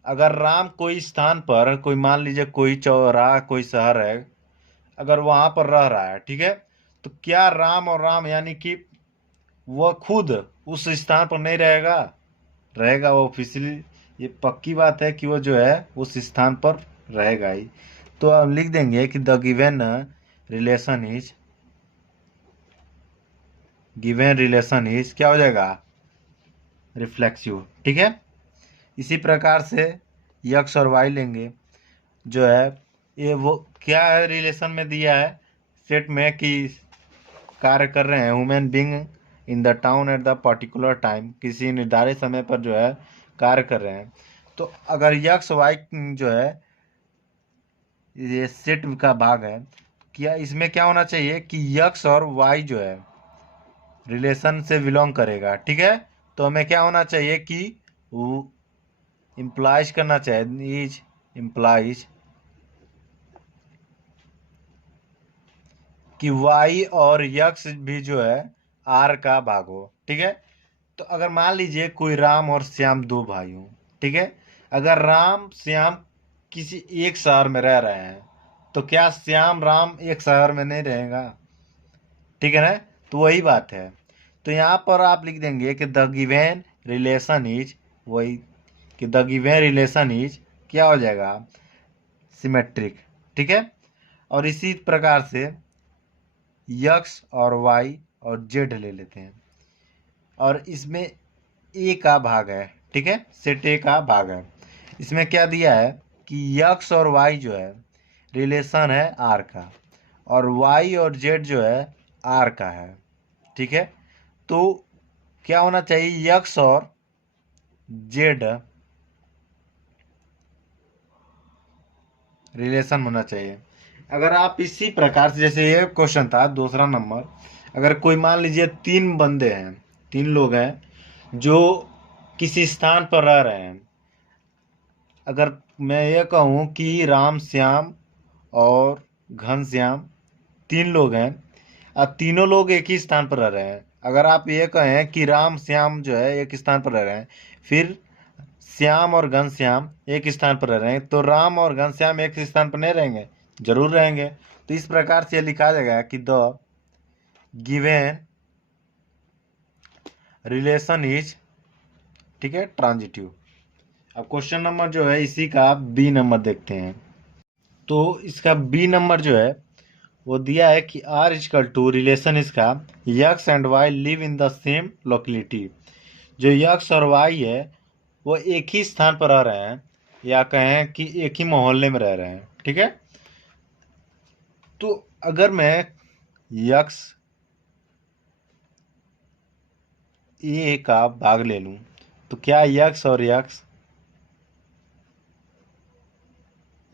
अगर राम कोई स्थान पर, कोई मान लीजिए कोई चौराहा, कोई शहर है, अगर वहां पर रह रहा है, ठीक है, तो क्या राम और राम यानी कि वह खुद उस स्थान पर नहीं रहेगा? रहेगा, वो ऑफिशियली ये पक्की बात है कि वो जो है उस स्थान पर रहेगा ही। तो हम लिख देंगे कि द गिवन रिलेशन इज क्या हो जाएगा? रिफ्लेक्सिव। ठीक है, इसी प्रकार से यक्स और वाई लेंगे, जो है ये वो क्या है, रिलेशन में दिया है सेट में कि कार्य कर रहे हैं human being in the town at the particular time, किसी निर्धारित समय पर जो है कार्य कर रहे हैं। तो अगर यक्स वाई जो है ये सेट का भाग है, क्या इसमें क्या होना चाहिए कि यक्स और वाई जो है रिलेशन से बिलोंग करेगा। ठीक है, तो हमें क्या होना चाहिए कि इम्प्लाइज करना चाहिए, इज इम्प्लाइज कि वाई और यक्स भी जो है आर का भाग हो। ठीक है, तो अगर मान लीजिए कोई राम और श्याम दो भाई हों, ठीक है, अगर राम श्याम किसी एक शहर में रह रहे हैं, तो क्या श्याम राम एक शहर में नहीं रहेगा? ठीक है ना, तो वही बात है। तो यहाँ पर आप लिख देंगे कि द गिवेन रिलेशन इज, वही कि द गिवेन रिलेशन इज क्या हो जाएगा? सिमेट्रिक। ठीक है, और इसी प्रकार से यक्स और वाई और जेड ले लेते हैं, और इसमें ए का भाग है। ठीक है, सेट ए का भाग है। इसमें क्या दिया है कि यक्स और वाई जो है रिलेशन है आर का, और वाई और जेड जो है आर का है। ठीक है, तो क्या होना चाहिए? यक्स और जेड रिलेशन होना चाहिए। अगर आप इसी प्रकार से, जैसे ये क्वेश्चन था दूसरा नंबर, अगर कोई मान लीजिए तीन बंदे हैं, तीन लोग हैं जो किसी स्थान पर रह रहे हैं, अगर मैं ये कहूँ कि राम श्याम और घनश्याम तीन लोग हैं, अब तीनों लोग एक ही स्थान पर रह रहे हैं, अगर आप ये कहें कि राम श्याम जो है एक स्थान पर रह रहे हैं, फिर श्याम और घनश्याम एक स्थान पर रह रहे हैं, तो राम और घनश्याम एक स्थान पर नहीं रहेंगे? जरूर रहेंगे। तो इस प्रकार से लिखा जाएगा कि द गिवेन रिलेशन इज, ठीक है, ट्रांजिटिव। अब क्वेश्चन नंबर जो है इसी का बी नंबर देखते हैं। तो इसका बी नंबर जो है वो दिया है कि आर इजकल टू, रिलेशन इसका x and y live in the same locality, जो यक्स और वाई है वो एक ही स्थान पर रह रहे हैं, या कहें कि एक ही मोहल्ले में रह रहे हैं। ठीक है, तो अगर मैं यक्स ए का भाग ले लूं, तो क्या यक्स और यक्स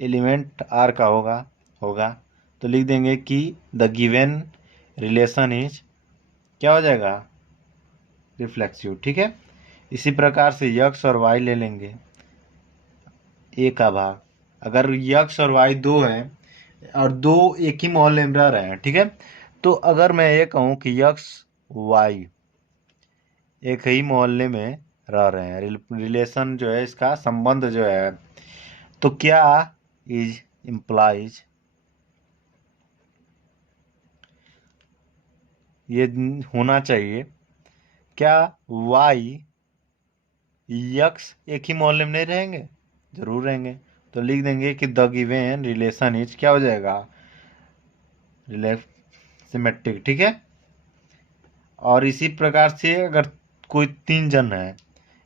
एलिमेंट आर का होगा? होगा। तो लिख देंगे कि द गिवन रिलेशन इज क्या हो जाएगा? रिफ्लेक्सिव। ठीक है, इसी प्रकार से यक्स और वाई ले लेंगे, ए का भाग, अगर यक्स और वाई दो हैं और दो एक ही मोहल्ले में रह रहे हैं, ठीक है, तो अगर मैं ये कहूँ कि यक्स वाई एक ही मोहल्ले में रह रहे हैं, रिलेशन जो है इसका संबंध जो है, तो क्या इज इम्प्लाइज, ये होना चाहिए, क्या वाई यक्स एक ही मोहल्ले में नहीं रहेंगे? जरूर रहेंगे। तो लिख देंगे कि द गिवन रिलेशन इज क्या हो जाएगा? सिमेट्रिक। ठीक है, और इसी प्रकार से अगर कोई तीन जन है,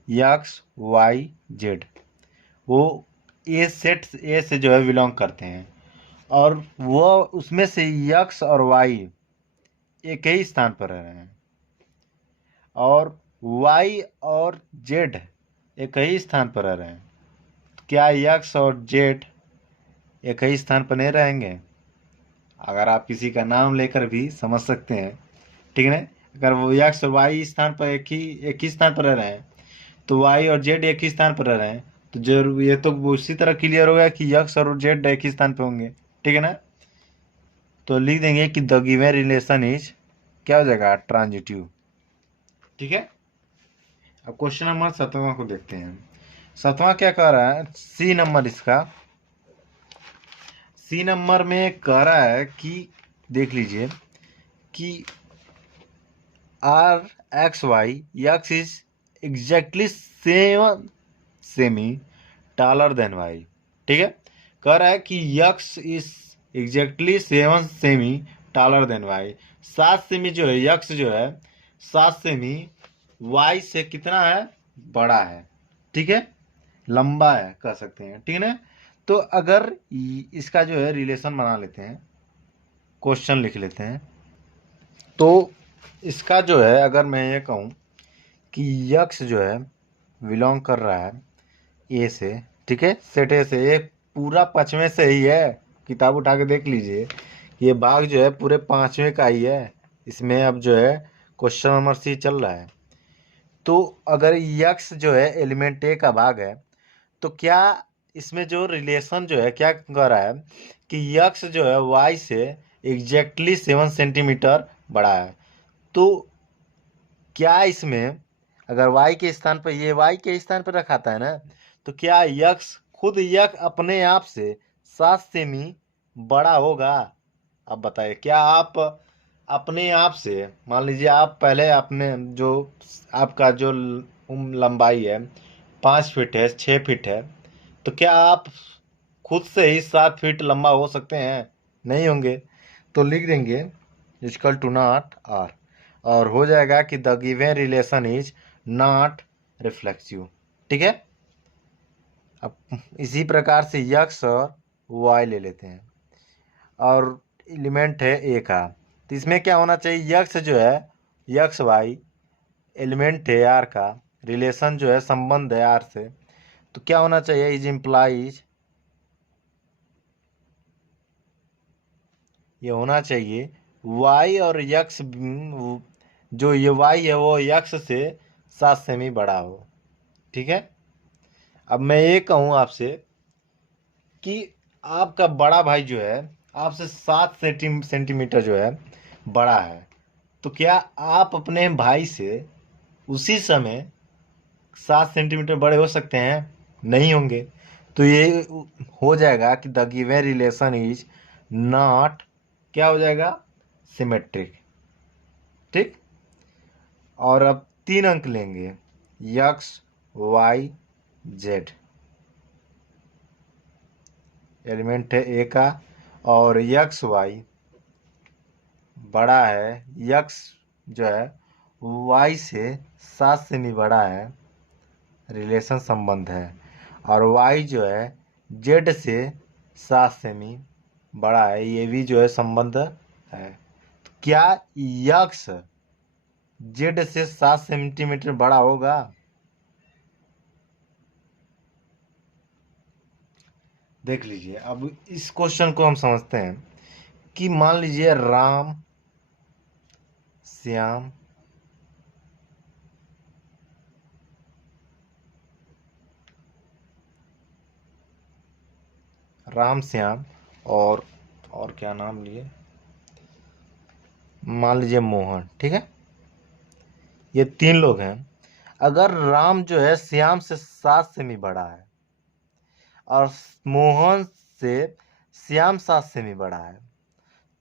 यक्स वाई जेड, वो ए सेट ए से जो है बिलोंग करते हैं, और वो उसमें से यक्स और वाई एक ही स्थान पर रह रहे हैं, और y और z एक ही स्थान पर रह रहे हैं, क्या x और z एक ही स्थान पर नहीं रहेंगे? अगर आप किसी का नाम लेकर भी समझ सकते हैं, ठीक है ना। अगर वो x और y स्थान पर एक ही स्थान पर रह रहे हैं, तो y और z एक ही स्थान पर रह रहे हैं, तो जरूर ये तो उसी तरह क्लियर होगा कि x और z एक ही स्थान पर होंगे, ठीक है ना। तो लिख देंगे कि द गिवन रिलेशन इज, क्या हो जाएगा, ट्रांजिटिव, ठीक है। अब क्वेश्चन नंबर 7वां को देखते हैं। 7वां क्या कह रहा है, सी नंबर इसका, सी नंबर में कह रहा है कि देख लीजिए कि R x y x is exactly seven semi taller then y, ठीक है। कह रहा है कि x is exactly 7 semi taller then y. 7 semi जो है, यक्स जो है 7 सेमी वाई से कितना है, बड़ा है, ठीक है, लंबा है कह सकते हैं, ठीक है ना। तो अगर इसका जो है रिलेशन बना लेते हैं, क्वेश्चन लिख लेते हैं। तो इसका जो है, अगर मैं ये कहूँ कि यक्स जो है बिलोंग कर रहा है ए से, ठीक है, सेट ए से, ये पूरा 5वें से ही है, किताब उठा के देख लीजिए, ये भाग जो है पूरे 5वें का ही है। इसमें अब जो है क्वेश्चन नंबर सी चल रहा है। तो अगर यक्स जो है एलिमेंट ए का भाग है, तो क्या इसमें जो रिलेशन जो है क्या कह रहा है कि यक्स जो है वाई से एग्जैक्टली 7 सेंटीमीटर बड़ा है। तो क्या इसमें अगर y के स्थान पर, ये y के स्थान पर रखाता है ना, तो क्या यक्स खुद यक अपने आप से 7 सेमी बड़ा होगा? अब बताइए, क्या आप अपने आप से, मान लीजिए आप पहले अपने जो आपका जो लंबाई है 5 फीट है, 6 फीट है, तो क्या आप खुद से ही 7 फीट लंबा हो सकते हैं? नहीं होंगे। तो लिख देंगे इक्वल टू नॉट आर, और हो जाएगा कि the given relation is not reflexive, ठीक है। अब इसी प्रकार से यक्स और वाई ले लेते हैं, और एलिमेंट है ए का, तो इसमें क्या होना चाहिए, यक्स जो है यक्स वाई एलिमेंट है आर का, रिलेशन जो है संबंध है आर से, तो क्या होना चाहिए, इज इम्प्लाइज, ये होना चाहिए y और यक्स, जो ये y है वो यक्स से 7 सेमी बड़ा हो, ठीक है। अब मैं ये कहूँ आपसे कि आपका बड़ा भाई जो है आपसे 7 सेंटीमीटर जो है बड़ा है, तो क्या आप अपने भाई से उसी समय 7 सेंटीमीटर बड़े हो सकते हैं? नहीं होंगे। तो ये हो जाएगा कि the given relation is not, क्या हो जाएगा, सिमेट्रिक, ठीक। और अब 3 अंक लेंगे, यक्स वाई जेड, एलिमेंट है ए का, और यक्स वाई बड़ा है, यक्स जो है वाई से 7 सेमी बड़ा है, रिलेशन संबंध है, और वाई जो है जेड से 7 सेमी बड़ा है, ये भी जो है संबंध है। तो क्या यक्स जेड से 7 सेंटीमीटर बड़ा होगा? देख लीजिए, अब इस क्वेश्चन को हम समझते हैं कि मान लीजिए राम श्याम राम श्याम और क्या नाम लिए, मान लीजिए मोहन, ठीक है, ये 3 लोग हैं। अगर राम जो है श्याम से 7 सेमी बड़ा है, और मोहन से श्याम 7 सेमी बड़ा है,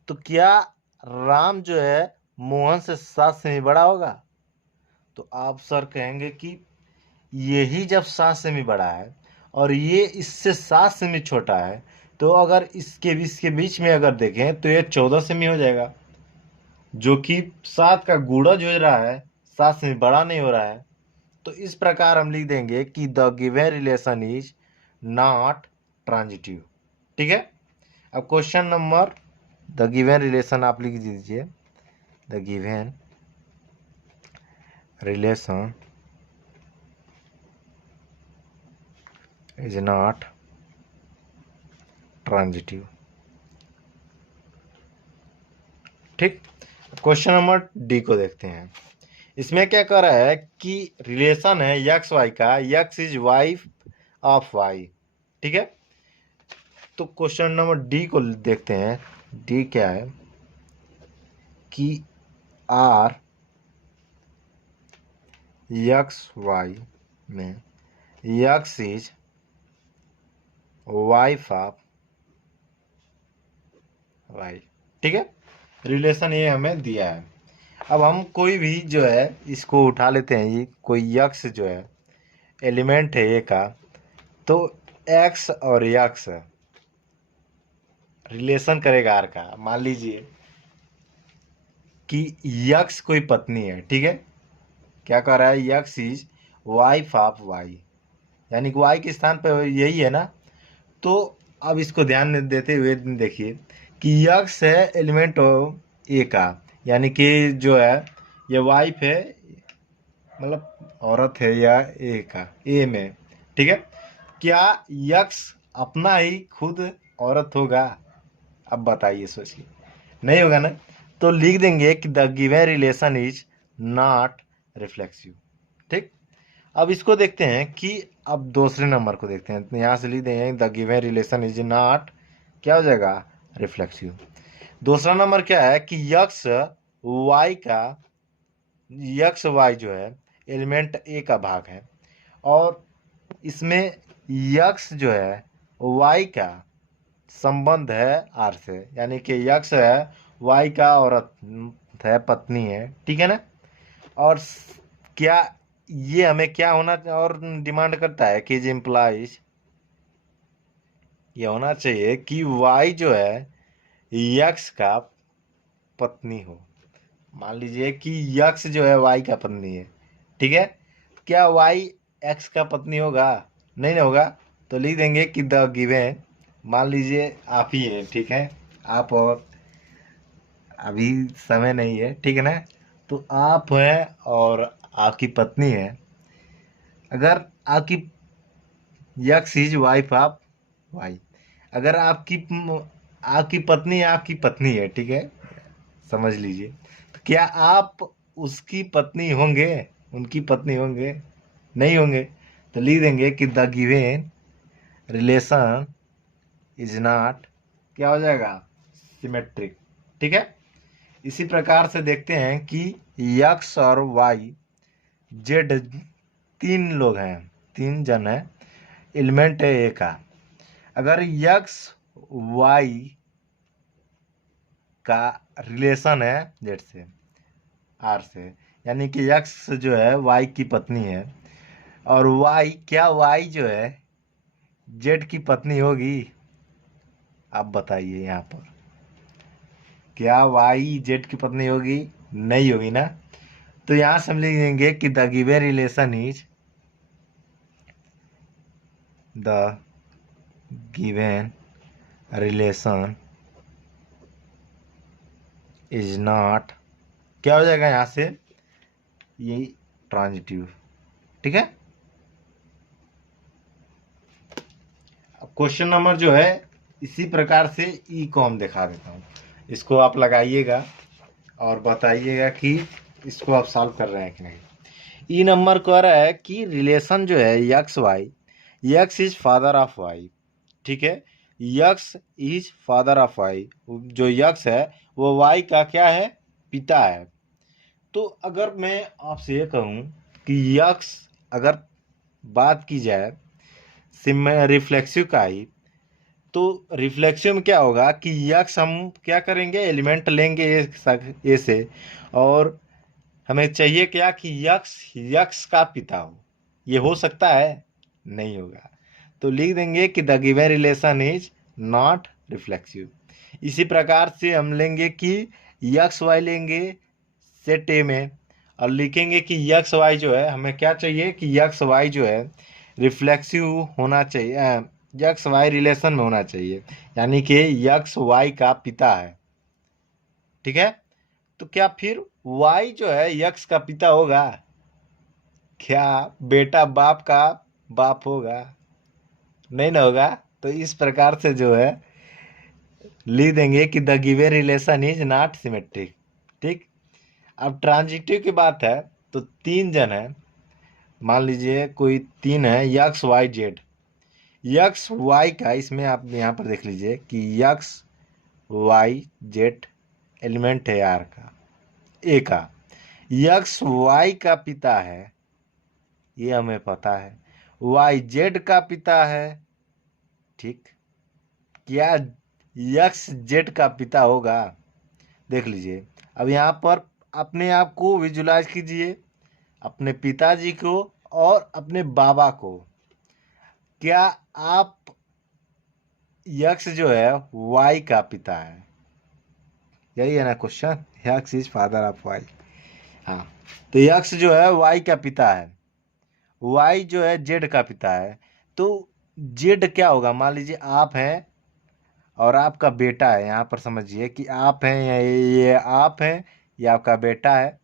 तो क्या राम जो है मोहन से 7 सेमी बड़ा होगा? तो आप सर कहेंगे कि यही जब 7 सेमी बड़ा है और ये इससे 7 सेमी छोटा है, तो अगर इसके बीच में अगर देखें तो ये 14 सेमी हो जाएगा, जो कि 7 का गुणज हो रहा है, 7 सेमी बड़ा नहीं हो रहा है। तो इस प्रकार हम लिख देंगे कि the given relation is not transitive, ठीक है। अब question number, the given relation आप लिख दीजिए, the given relation is not transitive. ठीक। क्वेश्चन नंबर डी को देखते हैं। इसमें क्या कर रहा है कि रिलेशन है यक्स वाई का, x is wife of y. ठीक है, तो क्वेश्चन नंबर डी को देखते हैं। डी क्या है कि आर यक्स वाई में x is wife of y. ठीक है, रिलेशन ये हमें दिया है। अब हम कोई भी जो है इसको उठा लेते हैं। ये कोई यक्स जो है एलिमेंट है ए का, तो एक्स और यक्स रिलेशन करेगा आर का। मान लीजिए कि यक्स कोई पत्नी है। ठीक है, क्या कह रहा है, x is wife of y, यानी कि वाई के स्थान पर यही है ना। तो अब इसको ध्यान देते हुए देखिए कि यक्स है एलिमेंट ए का, यानी कि जो है ये वाइफ है, मतलब औरत है या ए का, ए में। ठीक है, क्या यक्स अपना ही खुद औरत होगा? अब बताइए, सोचिए, नहीं होगा ना। तो लिख देंगे कि the given relation is not reflexive. ठीक। अब इसको देखते हैं कि अब दूसरे नंबर को देखते हैं। तो यहाँ से लिख देंगे the given relation is not, क्या हो जाएगा, रिफ्लेक्सिव। दूसरा नंबर क्या है कि यक्स वाई का, यक्स वाई जो है एलिमेंट ए का भाग है, और इसमें यक्स जो है वाई का संबंध है आर से, यानी कि यक्स है वाई का औरत है, पत्नी है। ठीक है ना। और क्या ये हमें क्या होना और डिमांड करता है कि इम्प्लाइज ये होना चाहिए कि वाई जो है यक्स का पत्नी हो। मान लीजिए कि यक्स जो है वाई का पत्नी है। ठीक है, क्या वाई एक्स का पत्नी होगा? नहीं ना होगा। तो लिख देंगे कि द गिवन, मान लीजिए आप ही है। ठीक है, आप, और अभी समय नहीं है। ठीक है ना। तो आप हैं और आपकी पत्नी है। अगर आपकी x is wife of y, अगर आपकी आपकी पत्नी है। ठीक है, समझ लीजिए। तो क्या आप उसकी पत्नी होंगे, उनकी पत्नी होंगे? नहीं होंगे। तो लिख देंगे कि the given relation is not, क्या हो जाएगा, सिमेट्रिक। ठीक है, इसी प्रकार से देखते हैं कि यक्स और वाई जेड, तीन लोग हैं, तीन जन हैं, एलिमेंट है ए का। अगर यक्स वाई का रिलेशन है जेड से, आर से, यानी कि यक्स जो है वाई की पत्नी है, और वाई, क्या वाई जो है जेड की पत्नी होगी? आप बताइए यहाँ पर, क्या वाई जेड की पत्नी होगी? नहीं होगी ना। तो यहाँ से हम लिख देंगे कि the given relation is, the given relation is not, क्या हो जाएगा यहाँ से, ये ट्रांजिटिव। ठीक है। अब क्वेश्चन नंबर जो है इसी प्रकार से ई को हम दिखा देता हूँ। इसको आप लगाइएगा और बताइएगा कि इसको आप सॉल्व कर रहे हैं कि नहीं। ई नंबर कह रहा है कि रिलेशन जो है x y, x is father of y. ठीक है, x is father of y, जो यक्स है वो वाई का क्या है, पिता है। तो अगर मैं आपसे ये कहूँ कि यक्स, अगर बात की जाए रिफ्लेक्सिव का ही, तो रिफ्लेक्सिव में क्या होगा कि यक्स हम क्या करेंगे, एलिमेंट लेंगे ए से, और हमें चाहिए क्या कि यक्स यक्स का पिता हो। ये हो सकता है? नहीं होगा। तो लिख देंगे कि the given relation is not reflexive. इसी प्रकार से हम लेंगे कि यक्स वाई लेंगे सेट ए में, और लिखेंगे कि यक्स वाई जो है, हमें क्या चाहिए कि यक्स वाई जो है रिफ्लेक्सिव होना चाहिए, यक्स वाई रिलेशन में होना चाहिए, यानी कि यक्स वाई का पिता है। ठीक है, तो क्या फिर वाई जो है यक्स का पिता होगा? क्या बेटा बाप का बाप होगा? नहीं ना होगा। तो इस प्रकार से जो है लिख देंगे कि the given relation is not symmetric. ठीक। अब ट्रांजिटिव की बात है तो तीन जन है, मान लीजिए कोई तीन है, x y z. X y का, इसमें आप यहाँ पर देख लीजिए कि यक्स वाई जेड एलिमेंट है आर का, ए का। यक्स वाई का पिता है, ये हमें पता है। वाई जेड का पिता है। ठीक। क्या यक्स जेड का पिता होगा? देख लीजिए। अब यहाँ पर अपने आप को विजुलाइज कीजिए, अपने पिताजी को और अपने बाबा को। क्या आप यक्स जो है वाई का पिता है? यही है ना question, X is father of Y. हाँ, तो यक्स जो है वाई का पिता है, वाई जो है जेड का पिता है। तो जेड क्या होगा? मान लीजिए आप हैं और आपका बेटा है, यहाँ पर समझिए कि आप हैं या ये आप हैं, ये आपका बेटा है।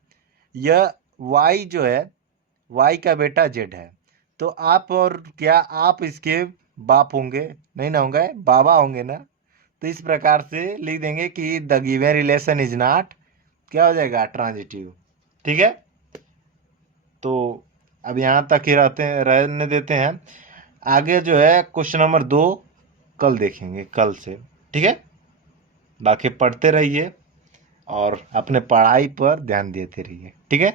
यह वाई जो है, वाई का बेटा जेड है। तो आप और क्या आप इसके बाप होंगे? नहीं ना होंगे, बाबा होंगे ना। तो इस प्रकार से लिख देंगे कि the given relation is not, क्या हो जाएगा, ट्रांजिटिव। ठीक है। तो अब यहाँ तक ही रहने देते हैं। आगे जो है क्वेश्चन नंबर 2 कल देखेंगे, कल से। ठीक है। बाकी पढ़ते रहिए और अपने पढ़ाई पर ध्यान देते रहिए। ठीक है।